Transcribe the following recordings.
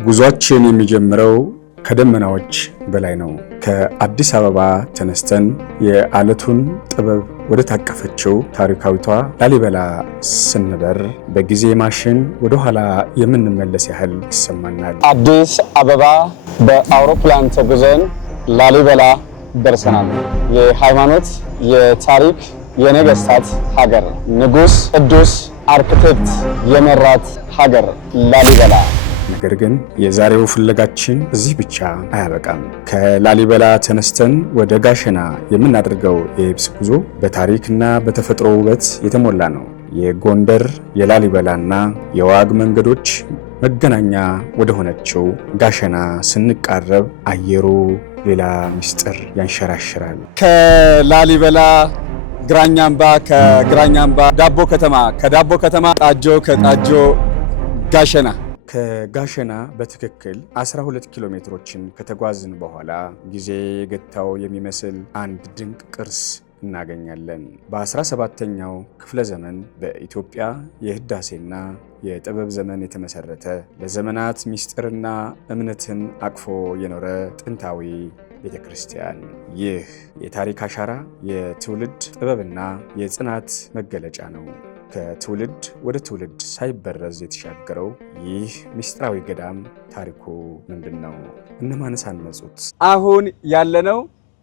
ጉዟችን የሚጀምረው ከደመናዎች በላይ ነው። ከአዲስ አበባ ተነስተን የዓለቱን ጥበብ ወደ ታቀፈችው ታሪካዊቷ ላሊበላ ስንበር በጊዜ ማሽን ወደ ኋላ የምንመለስ ያህል ይሰማናል። አዲስ አበባ በአውሮፕላን ተጉዘን ላሊበላ ደርሰናል። የሃይማኖት፣ የታሪክ፣ የነገስታት ሀገር፣ ንጉስ ቅዱስ አርክቴክት የመራት ሀገር ላሊበላ። ነገር ግን የዛሬው ፍለጋችን እዚህ ብቻ አያበቃም። ከላሊበላ ተነስተን ወደ ጋሸና የምናደርገው የየብስ ጉዞ በታሪክና በተፈጥሮ ውበት የተሞላ ነው። የጎንደር የላሊበላና የዋግ መንገዶች መገናኛ ወደ ሆነችው ጋሸና ስንቃረብ አየሩ ሌላ ምስጢር ያንሸራሽራል። ከላሊበላ ግራኛምባ፣ ከግራኛምባ ዳቦ ከተማ፣ ከዳቦ ከተማ ጣጆ፣ ከጣጆ ጋሸና። ከጋሸና በትክክል 12 ኪሎ ሜትሮችን ከተጓዝን በኋላ ጊዜ የገታው የሚመስል አንድ ድንቅ ቅርስ እናገኛለን። በ17ኛው ክፍለ ዘመን በኢትዮጵያ የህዳሴና የጥበብ ዘመን የተመሰረተ ለዘመናት ምስጢርና እምነትን አቅፎ የኖረ ጥንታዊ ቤተ ክርስቲያን። ይህ የታሪክ አሻራ የትውልድ ጥበብና የጽናት መገለጫ ነው። ከትውልድ ወደ ትውልድ ሳይበረዝ የተሻገረው ይህ ምስጢራዊ ገዳም ታሪኩ ምንድን ነው? እነማንስ አነጹት? አሁን ያለነው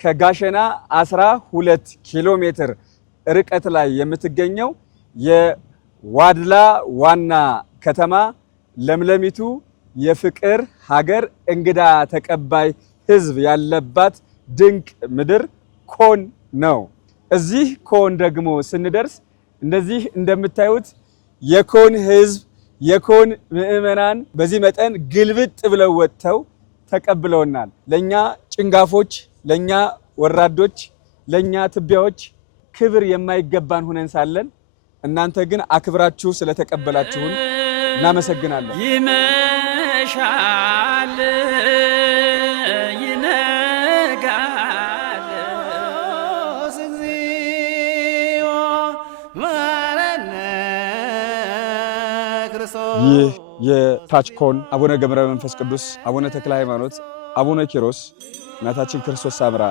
ከጋሸና 12 ኪሎ ሜትር ርቀት ላይ የምትገኘው የዋድላ ዋና ከተማ ለምለሚቱ የፍቅር ሀገር እንግዳ ተቀባይ ህዝብ ያለባት ድንቅ ምድር ኮን ነው። እዚህ ኮን ደግሞ ስንደርስ እንደዚህ እንደምታዩት የኮን ህዝብ የኮን ምዕመናን በዚህ መጠን ግልብጥ ብለው ወጥተው ተቀብለውናል። ለኛ ጭንጋፎች፣ ለኛ ወራዶች፣ ለኛ ትቢያዎች ክብር የማይገባን ሆነን ሳለን እናንተ ግን አክብራችሁ ስለተቀበላችሁን እናመሰግናለን። ይመሻል ይህ የታችኮን አቡነ ገብረ መንፈስ ቅዱስ፣ አቡነ ተክለ ሃይማኖት፣ አቡነ ኪሮስ እናታችን ክርስቶስ ሳምራ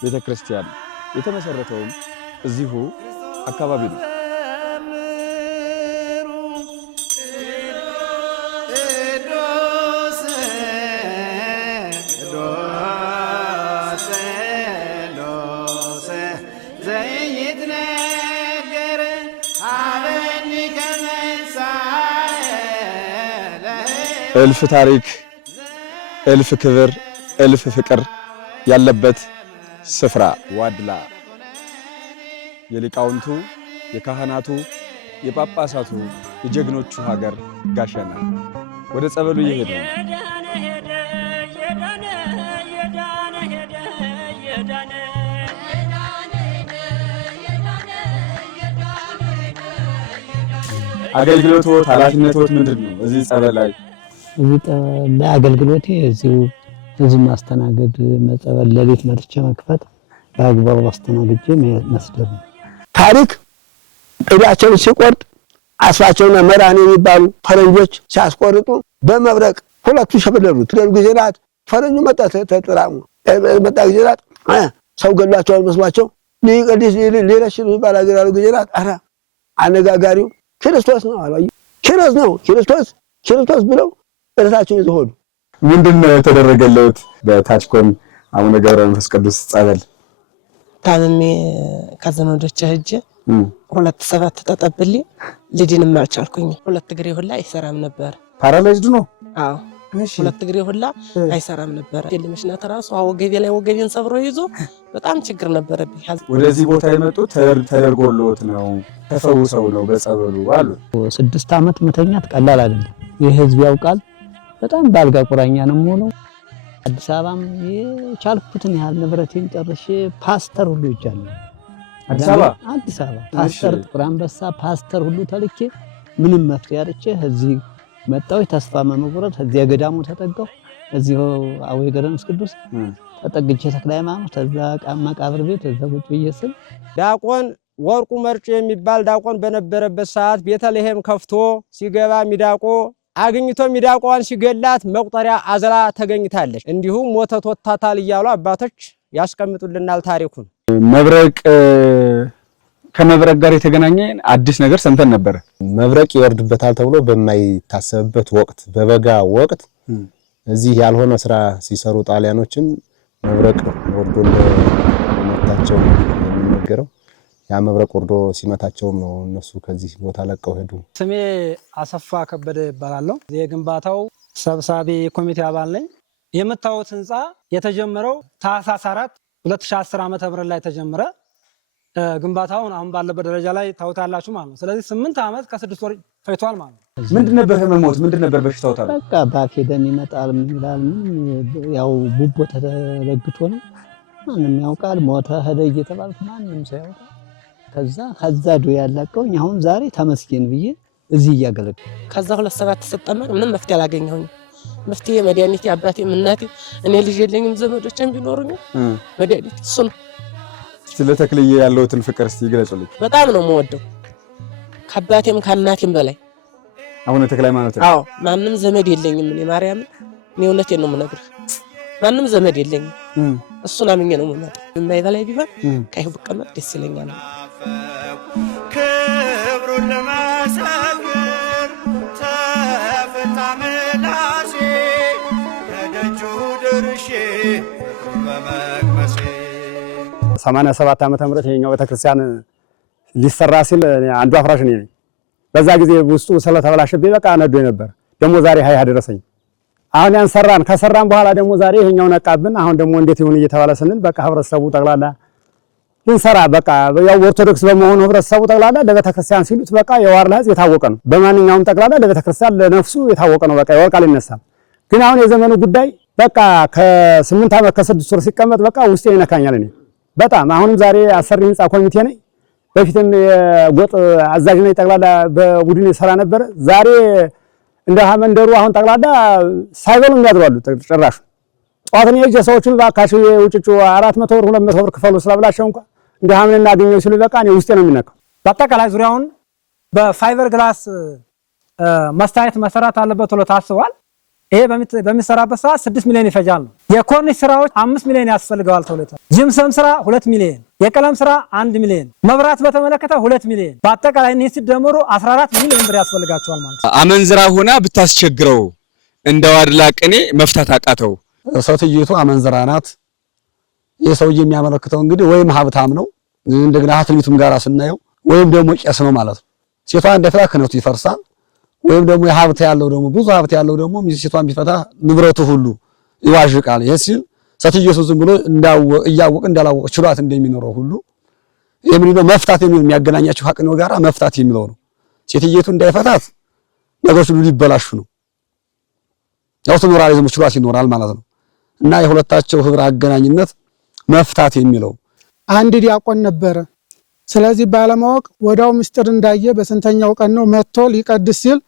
ቤተክርስቲያን የተመሰረተውም እዚሁ አካባቢ ነው። እልፍ ታሪክ፣ እልፍ ክብር፣ እልፍ ፍቅር ያለበት ስፍራ ዋድላ የሊቃውንቱ፣ የካህናቱ፣ የጳጳሳቱ፣ የጀግኖቹ ሀገር ጋሸና። ወደ ጸበሉ እየሄዱ ነው። አገልግሎቶት ኃላፊነቶት ምንድን ነው? እዚህ ጸበል ላይ አገልግሎቴ እዚሁ ህዝብ ማስተናገድ፣ መጸበል ለቤት መጥቼ መክፈት፣ በአግባቡ አስተናግጄ መስደብ። ታሪክ እዳቸውን ሲቆርጥ አስፋቸውና መራን የሚባሉ ፈረንጆች ሲያስቆርጡ በመብረቅ ሁለቱ ሸበለሉት። ደርጉ ጊዜ ናት ፈረንጁ መጣ ተጠራሙ መጣ ጊዜ ናት ሰው ገሏቸዋል መስሏቸው ሊቀዲስ ሊረሽኑ ይባል አገር ያሉ ጊዜ ናት። አረ አነጋጋሪው ክርስቶስ ነው አሉ። ክርስቶስ ነው ክርስቶስ ብለው እርሳቸው ይዘሆዱ። ምንድነው የተደረገለት? በታችኮን አቡነ ገብረ መንፈስ ቅዱስ ጸበል ታምሜ ከዘመዶቼ ሄጄ 2 ተጠብልኝ ልጅንም አልቻልኩኝ። 2 እግሬ ሁላ አይሰራም ነበር። ፓራላይዝድ ነው? አዎ እሺ። 2 እግሬ ሁላ አይሰራም ነበር። የልምሽና ተራሱ ወገቤ ላይ ወገቤን ሰብሮ ይዞ በጣም ችግር ነበረብኝ። ወደዚህ ቦታ የመጡት ተደርጎልዎት ነው ተፈውሰው ነው በጸበሉ አሉ። 6 ዓመት መተኛት ቀላል አይደለም። ይህ ህዝብ ያውቃል። በጣም ባልጋ ቁራኛ ነው የምሆነው። አዲስ አበባም የቻልኩትን ያህል ንብረቴን ጨርሼ ፓስተር ሁሉ ይቻላል። አዲስ አበባ ፓስተር፣ ጥቁር አንበሳ ፓስተር ሁሉ ተልኬ ምንም መፍትሄ አጥቼ እዚህ መጣሁ። ተስፋ መመቁረጥ እዚህ ገዳሙ ተጠጋሁ። እዚህ አቡነ ገብረ መንፈስ ቅዱስ ተጠግቼ ተክለ ሃይማኖት ተዛ መቃብር ቤት ተዛ ቁጭ ብዬ ስል ዲያቆን ወርቁ መርጮ የሚባል ዲያቆን በነበረበት ሰዓት ቤተልሔም ከፍቶ ሲገባ ሚዳቆ አግኝቶ ሚዳቋን ሲገላት መቁጠሪያ አዝላ ተገኝታለች። እንዲሁም ሞተት ወታታል እያሉ አባቶች ያስቀምጡልናል ታሪኩን። መብረቅ ከመብረቅ ጋር የተገናኘ አዲስ ነገር ሰምተን ነበር። መብረቅ ይወርድበታል ተብሎ በማይታሰብበት ወቅት በበጋ ወቅት እዚህ ያልሆነ ስራ ሲሰሩ ጣሊያኖችን መብረቅ ወርዶ መታቸው የሚነገረው። ያ መብረቅ ወርዶ ሲመታቸውም ነው እነሱ ከዚህ ቦታ ለቀው ሄዱ። ስሜ አሰፋ ከበደ ይባላለሁ። የግንባታው ሰብሳቢ ኮሚቴ አባል ነኝ። የምታዩት ህንፃ የተጀመረው ታህሳስ 4 2010 ዓ.ም ላይ ተጀመረ። ግንባታውን አሁን ባለበት ደረጃ ላይ ታውታላችሁ ማለት ነው። ስለዚህ 8 ዓመት ከ6 ወር ፈይቷል ማለት ነው። ምንድን ነበር ህመሞት? ምንድን ነበር በሽታው? ታዲያ በቃ ባፌ ደም ይመጣል ምን ይላል ያው ቡቦ ተለግቶ ነው ማንም ያውቃል። ሞተ ሄደ እየተባልኩ ማንም ሰው ያውቃል። ከዛ ዶ ያላቀውኝ አሁን ዛሬ ተመስገን ብዬ እዚህ እያገለግል ከዛ 2/7 ተሰጠመቅ ምንም መፍትሄ አላገኘሁኝ። መፍትሄ መድኃኒት አባቴም እናቴ እኔ ልጅ የለኝም ዘመዶችም ቢኖሩኝ መድኃኒት እሱ ነው። ስለ ተክልዬ ያለውትን ፍቅር እስቲ ይግለጹልኝ። በጣም ነው የምወደው ከአባቴም ከእናቴም በላይ አቡነ ተክለ ሃይማኖት። አዎ ማንም ዘመድ የለኝም እኔ ማርያም እኔ እውነቴን ነው የምነግርህ። ማንም ዘመድ የለኝም እሱን አምኜ ነው የምመጣው። የማይበላይ ቢሆን ከይሁ ብቀመጥ ደስ ይለኛል። ክብሩን ለመሰክር ተፈታ ምላሴ ከደጁ ድርሼ በመቅመሴ 87 ዓመተ ምህረት የኛው ቤተክርስቲያን ሊሰራ ሲል አንዱ አፍራሽ ነኝ። በዛ ጊዜ ውስጡ ስለተበላሸብኝ በቃ ነዶ ነበር። ደሞ ዛሬ ሃይ አደረሰኝ። አሁን ያን ሰራን። ከሰራን በኋላ ደሞ ዛሬ ይሄኛው ነቃብን። አሁን ደሞ እንዴት ይሁን እየተባለ ስንል በቃ ህብረተሰቡ ጠቅላላ እንሰራ በቃ ያው ኦርቶዶክስ በመሆኑ ህብረተሰቡ ጠቅላላ ለቤተክርስቲያን ሲሉት በቃ የዋርላ ህዝብ የታወቀ ነው። በማንኛውም ጠቅላላ ለቤተክርስቲያን ለነፍሱ የታወቀ ነው። በቃ ይወርቃል ይነሳል። ግን አሁን የዘመኑ ጉዳይ በቃ ከ8 ዓመት ከ6 ወር ሲቀመጥ በቃ ውስጤ ይነካኛል። እኔ በጣም አሁንም ዛሬ አሰሪ ህንጻ ኮሚቴ ነኝ። በፊትም የጎጥ አዛዥ ነኝ። ጠቅላላ በቡድን ይሰራ ነበር። ዛሬ እንደ መንደሩ አሁን ጠቅላላ ሳይበሉ የሚያድሩ አሉ። ጭራሽ ጧትን የጀ ሰዎችን ባካችሁ የውጭጩ 400 ብር 200 ብር ክፈሉ ስላብላቸው እንኳን እንደ ሀምን እናገኘው ሲሉ በቃ እኔ ውስጤ ነው የሚነካው። በአጠቃላይ ዙሪያውን በፋይበር ግላስ መስታየት መሰራት አለበት ብሎ ታስቧል። ይሄ በሚሰራበት ሰዓት 6 ሚሊዮን ይፈጃል ነው። የኮርኒስ ስራዎች 5 ሚሊዮን ያስፈልገዋል ተብሏል። ጂምሰም ስራ 2 ሚሊዮን፣ የቀለም ስራ 1 ሚሊዮን፣ መብራት በተመለከተ 2 ሚሊዮን፣ በአጠቃላይ እነዚህ ሲደመሩ 14 ሚሊዮን ብር ያስፈልጋቸዋል ማለት ነው። አመንዝራ ሆና ብታስቸግረው እንደዋድላ ቅኔ መፍታት አቃተው። ሰውየቱ አመንዝራ ናት። የሰውዬ የሚያመለክተው እንግዲህ ወይም ሀብታም ነው እንደገና አትሌቱም ጋራ ስናየው ወይም ደግሞ ቄስ ነው ማለት ነው። ሴቷ እንደፈታ ክህነቱ ይፈርሳል። ወይም ደግሞ የሀብት ያለው ደግሞ ብዙ ሀብት ያለው ደግሞ ሴቷን ቢፈታ ንብረቱ ሁሉ ይዋዥቃል። ይሄን ሰውየቱ ዝም ብሎ እያወቀ እንዳላወቀ ችሏት እንደሚኖረው ሁሉ የምንለው መፍታት የሚያገናኛቸው ሀቅነው ጋራ መፍታት የሚለው ነው። ሴትየቱ እንዳይፈታት ነገሮች ሁሉ ሊበላሹ ነው። ያው ትኖራለች ዝም ችሏት ይኖራል ማለት ነው። እና የሁለታቸው ህብረ አገናኝነት መፍታት የሚለው አንድ ዲያቆን ነበረ። ስለዚህ ባለማወቅ ወዳው ምስጢር እንዳየ በስንተኛው ቀን ነው መጥቶ ሊቀድስ ሲል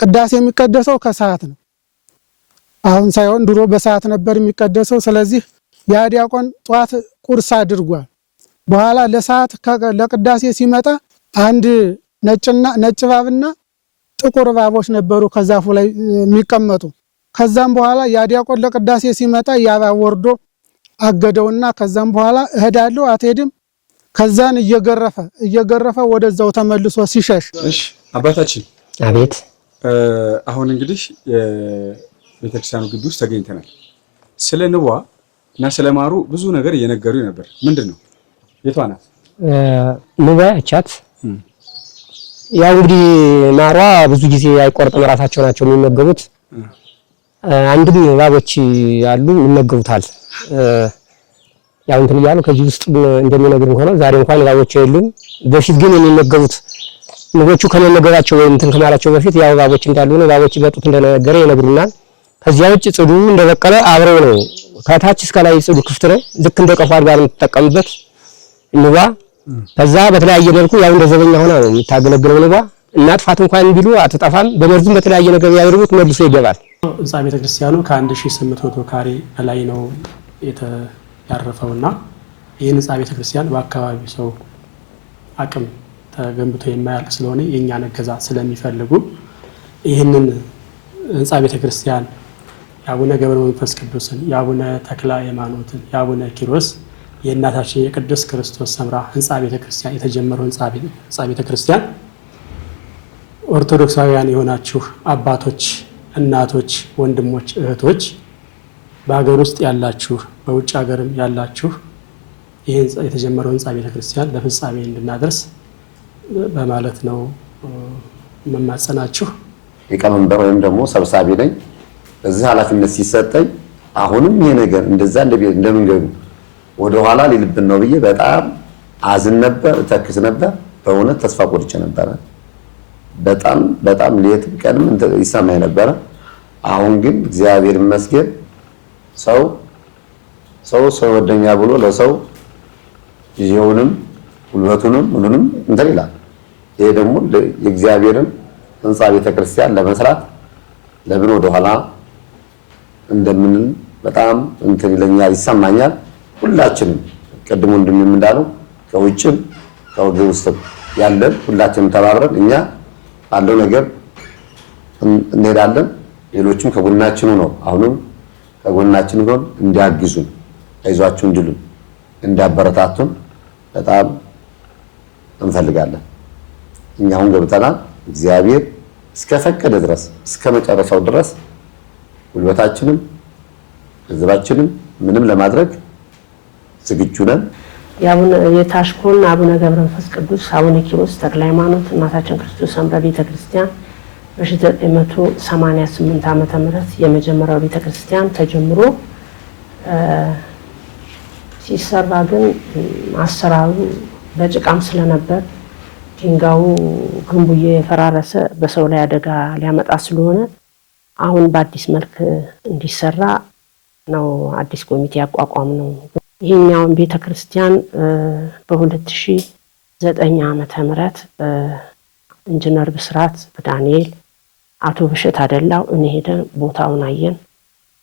ቅዳሴ የሚቀደሰው ከሰዓት ነው። አሁን ሳይሆን ድሮ በሰዓት ነበር የሚቀደሰው። ስለዚህ ያ ዲያቆን ጧት ቁርስ አድርጓል። በኋላ ለሰዓት ለቅዳሴ ሲመጣ አንድ ነጭ እባብና ጥቁር እባቦች ነበሩ ከዛፉ ላይ የሚቀመጡ። ከዛም በኋላ ያ ዲያቆን ለቅዳሴ ሲመጣ ያ እባብ ወርዶ አገደውና ከዛም በኋላ እሄዳለሁ አትሄድም ከዛን እየገረፈ ወደዛው ተመልሶ ሲሸሽ። እሺ አባታችን። አቤት። አሁን እንግዲህ የቤተክርስቲያኑ ግቢ ውስጥ ተገኝተናል። ስለ ንቧ እና ስለ ማሩ ብዙ ነገር እየነገሩ ነበር። ምንድነው? የቷ ናት ንቧ? ያቻት ያው እንግዲህ ማሯ ብዙ ጊዜ አይቆርጥም፣ ራሳቸው ናቸው የሚመገቡት። አንድም እባቦች አሉ ይመገቡታል። ያው እንትን ይያሉ ከዚህ ውስጥ እንደሚነግሩን ሆኖ ዛሬ እንኳን እባቦች የሉም። በፊት ግን የሚመገቡት ንቦቹ ከመመገባቸው ወይም እንትን ከማላቸው በፊት ያው እባቦች እንዳሉ ነው። እባቦች ይበጡት እንደነገረ ይነግሩናል። ከዚያ ውጭ ጽዱ እንደበቀለ አብረው ነው። ከታች እስከ ላይ ጽዱ ክፍት ነው። ልክ እንደ ቀፎ አድርጋ ነው የምትጠቀምበት ንቧ። ከዛ በተለያየ መልኩ ያው እንደ ዘበኛ ሆና ነው የምታገለግለው ንቧ። እናጥፋት እንኳን ቢሉ አትጠፋም። በመርዝም በተለያየ ነገር ያደርጉት መልሶ ይገባል። ህንጻ ቤተክርስቲያኑ ከ1800 ካሬ በላይ ነው ያረፈውና ይህን ህንጻ ቤተክርስቲያን በአካባቢው ሰው አቅም ተገንብቶ የማያልቅ ስለሆነ የእኛን እገዛ ስለሚፈልጉ ይህንን ህንፃ ቤተክርስቲያን የአቡነ ገብረ መንፈስ ቅዱስን፣ የአቡነ ተክለ ሃይማኖትን፣ የአቡነ ኪሮስ የእናታችን የቅድስት ክርስቶስ ሰምራ ህንፃ ቤተክርስቲያን የተጀመረው ህንፃ ቤተክርስቲያን ኦርቶዶክሳውያን የሆናችሁ አባቶች፣ እናቶች፣ ወንድሞች፣ እህቶች በሀገር ውስጥ ያላችሁ በውጭ ሀገርም ያላችሁ ይህ የተጀመረው ህንፃ ቤተክርስቲያን ለፍጻሜ እንድናደርስ በማለት ነው መማጸናችሁ። ሊቀመንበር ወይም ደግሞ ሰብሳቢ ነኝ። በዚህ ኃላፊነት ሲሰጠኝ አሁንም ይሄ ነገር እንደዛ እንደምንገቡ ወደ ኋላ ሊልብን ነው ብዬ በጣም አዝን ነበር፣ ተክስ ነበር። በእውነት ተስፋ ቆርጬ ነበር። በጣም ሌትም ቀንም ይሰማኝ ነበር። አሁን ግን እግዚአብሔር ይመስገን ሰው ወደኛ ብሎ ለሰው ጊዜውንም ጉልበቱንም ሁሉንም እንትን ይላል። ይሄ ደግሞ የእግዚአብሔርን ህንፃ ቤተክርስቲያን ለመስራት ለምን ወደ ኋላ እንደምንል በጣም እንትን ይለኛል፣ ይሰማኛል። ሁላችንም ቀድሞ እንደምን እንዳለው ከውጭም ከወገ ውስጥም ያለን ሁላችንም ተባብረን እኛ ባለው ነገር እንሄዳለን። ሌሎችም ከጎናችን ነው። አሁንም ከጎናችን ሆነው እንዲያግዙን፣ አይዟችሁ እንዲሉን፣ እንዲያበረታቱን በጣም እንፈልጋለን። እኛውን ገብተናል። እግዚአብሔር እስከፈቀደ ድረስ እስከ መጨረሻው ድረስ ጉልበታችንም ህዝባችንም ምንም ለማድረግ ዝግጁ ነን። የታሽኮን አቡነ ገብረ መንፈስ ቅዱስ፣ አቡነ ኪሮስ ተክለ ሃይማኖት እናታችን ክርስቶስ ሰምራ ቤተክርስቲያን በ1988 ዓመተ ምህረት የመጀመሪያው ቤተክርስቲያን ተጀምሮ ሲሰራ ግን አሰራሩ በጭቃም ስለነበር ድንጋዩ ግንቡ የፈራረሰ በሰው ላይ አደጋ ሊያመጣ ስለሆነ አሁን በአዲስ መልክ እንዲሰራ ነው አዲስ ኮሚቴ ያቋቋም ነው። ይሄኛውን ቤተክርስቲያን በ2009 ዓመተ ምህረት ኢንጂነር ብስራት ዳንኤል፣ አቶ ብሸት አደላው እኔ ሄደን ቦታውን አየን።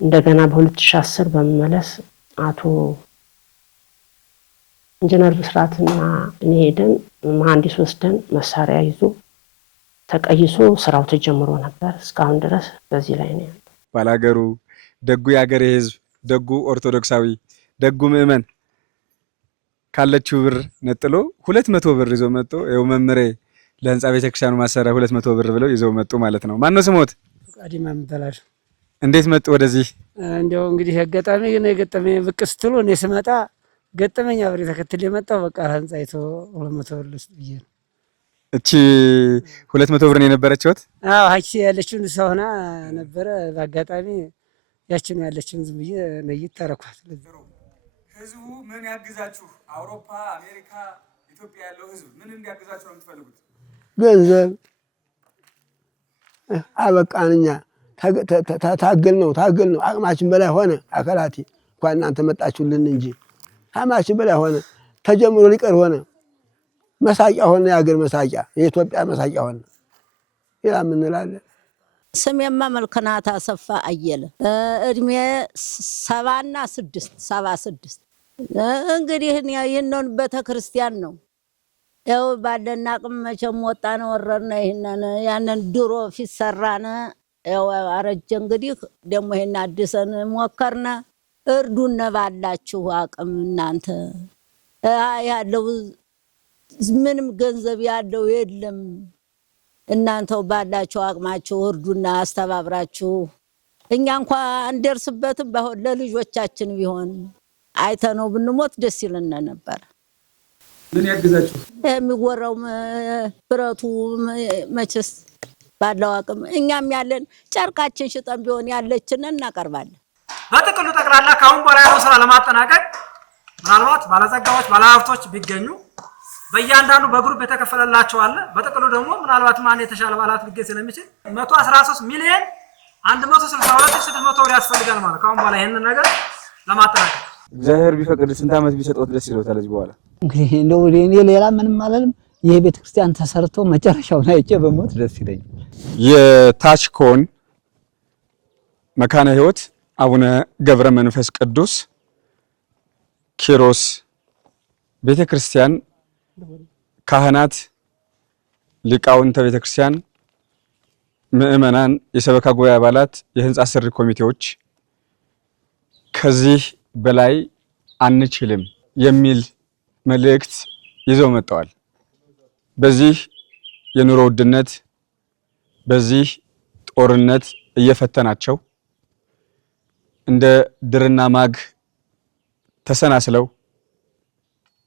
እንደገና በ2010 በመመለስ አቶ ኢንጂነር ብስራትና እኔ ሄደን መሐንዲስ ወስደን መሳሪያ ይዞ ተቀይሶ ስራው ተጀምሮ ነበር። እስካሁን ድረስ በዚህ ላይ ነው። ባላገሩ ደጉ የሀገሬ ህዝብ፣ ደጉ ኦርቶዶክሳዊ፣ ደጉ ምእመን ካለችው ብር ነጥሎ 200 ብር ይዞ መጥቶ ይኸው መምሬ ለህንፃ ቤተክርስቲያኑ ማሰሪያ 200 ብር ብለው ይዘው መጡ ማለት ነው። ማን ነው ስሞት? ቃዲማ ምበላሽ። እንዴት መጡ ወደዚህ? እንደው እንግዲህ አጋጣሚ ግን የገጠመኝ ብቅ ስትሉ እኔ ስመጣ ገጠመኝ አብሬ ተከትል የመጣው በቃ ህንፃ ይቶ 200 ብር ልስጥ ብዬ ነው። እቺ 200 ብር ነው የነበረችው? አዎ ሀኪ ያለችውን ሰው ሆና ነበረ። በአጋጣሚ ያችን ያለችውን ዝም ብዬ ነይት ተረኳት። ህዝቡ ምን ያግዛችሁ? አውሮፓ፣ አሜሪካ፣ ኢትዮጵያ ያለው ህዝብ ምን እንዲያግዛችሁ ነው የምትፈልጉት? ገንዘብ አበቃንኛ ታገል ነው አቅማችን በላይ ሆነ። አካላቲ እንኳን እናንተ መጣችሁልን እንጂ አቅማችን በላይ ሆነ። ተጀምሮ ሊቀር ሆነ። መሳቂያ ሆነ። የሀገር መሳቂያ፣ የኢትዮጵያ መሳቂያ ሆነ። ሌላ ምን እንላለን? ስሜማ መልከናታ አሰፋ አየለ፣ እድሜ 76 እንግዲህ ይህንን ቤተክርስቲያን ነው ያው ባለና አቅም መቼም ወጣን ወረድን። ይሄንን ያንን ድሮ ፊሰራነ ያው አረጀ። እንግዲህ ደግሞ ይሄን አድሰን ሞከርነ። እርዱነ ባላችሁ አቅም እናንተ ያለው ምንም ገንዘብ ያለው የለም። እናንተው ባላችሁ አቅማችሁ እርዱና አስተባብራችሁ እኛ እንኳን እንደርስበትም ባሆን ለልጆቻችን ቢሆን አይተነው ብንሞት ደስ ይለን ነበር። ምን ያግዛችሁ? የሚወራው ብረቱ መቼስ ባለው አቅም እኛም ያለን ጨርቃችን ሽጠን ቢሆን ያለችን እናቀርባለን። በጥቅሉ ጠቅላላ ካሁን በኋላ ያለው ስራ ለማጠናቀቅ ምናልባት ባለጸጋዎች ባለሀብቶች ቢገኙ በእያንዳንዱ በግሩፕ የተከፈለላቸው አለ። በጥቅሉ ደግሞ ምናልባት ማን የተሻለ ባለሀብት ሊገኝ ስለሚችል 113 ሚሊዮን 162,600 ብር ያስፈልጋል ማለት ካሁን በኋላ ይሄንን ነገር ለማጠናቀቅ እግዚአብሔር ቢፈቅድ ስንት ዓመት ቢሰጠው ደስ ይለውታል? እዚህ በኋላ እንግዲህ እንደው እኔ ሌላ ምንም አላለም። ይሄ ቤተክርስቲያን ተሰርቶ መጨረሻውን አይቼ በሞት ደስ ይለኛል። የታችኮን መካነ ሕይወት አቡነ ገብረ መንፈስ ቅዱስ ኪሮስ ቤተክርስቲያን ካህናት፣ ሊቃውንተ ቤተክርስቲያን፣ ምእመናን፣ የሰበካ ጉባኤ አባላት፣ የህንፃ ስሪ ኮሚቴዎች ከዚህ በላይ አንችልም የሚል መልእክት ይዘው መጥተዋል። በዚህ የኑሮ ውድነት፣ በዚህ ጦርነት እየፈተናቸው እንደ ድርና ማግ ተሰናስለው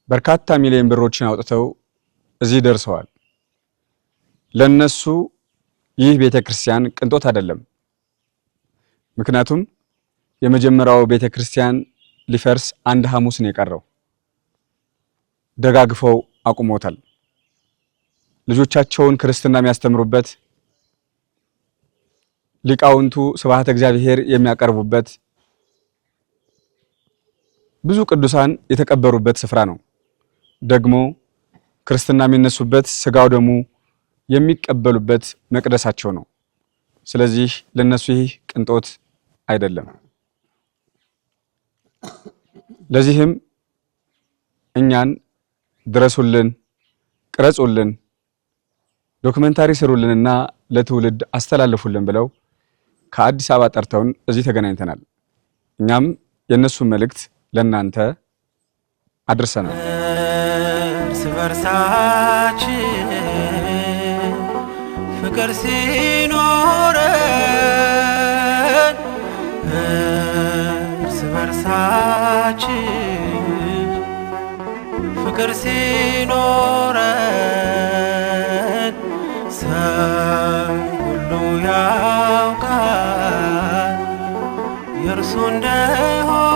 በርካታ ሚሊዮን ብሮችን አውጥተው እዚህ ደርሰዋል። ለነሱ ይህ ቤተክርስቲያን ቅንጦት አይደለም። ምክንያቱም የመጀመሪያው ቤተክርስቲያን ሊፈርስ አንድ ሐሙስ ነው የቀረው። ደጋግፈው አቁሞታል። ልጆቻቸውን ክርስትና የሚያስተምሩበት፣ ሊቃውንቱ ስብሐተ እግዚአብሔር የሚያቀርቡበት፣ ብዙ ቅዱሳን የተቀበሩበት ስፍራ ነው። ደግሞ ክርስትና የሚነሱበት፣ ስጋው ደሙ የሚቀበሉበት መቅደሳቸው ነው። ስለዚህ ለነሱ ይህ ቅንጦት አይደለም። ለዚህም እኛን ድረሱልን፣ ቅረጹልን፣ ዶክመንታሪ ስሩልንና ለትውልድ አስተላልፉልን ብለው ከአዲስ አበባ ጠርተውን እዚህ ተገናኝተናል። እኛም የነሱን መልእክት ለናንተ አድርሰናል። እርስ በርሳችን ፍቅር ሲኖረን እርስ በርሳችን ፍቅር ሲኖረን ሰው ሁሉ ያውቃል የእርሱ እንደሆነ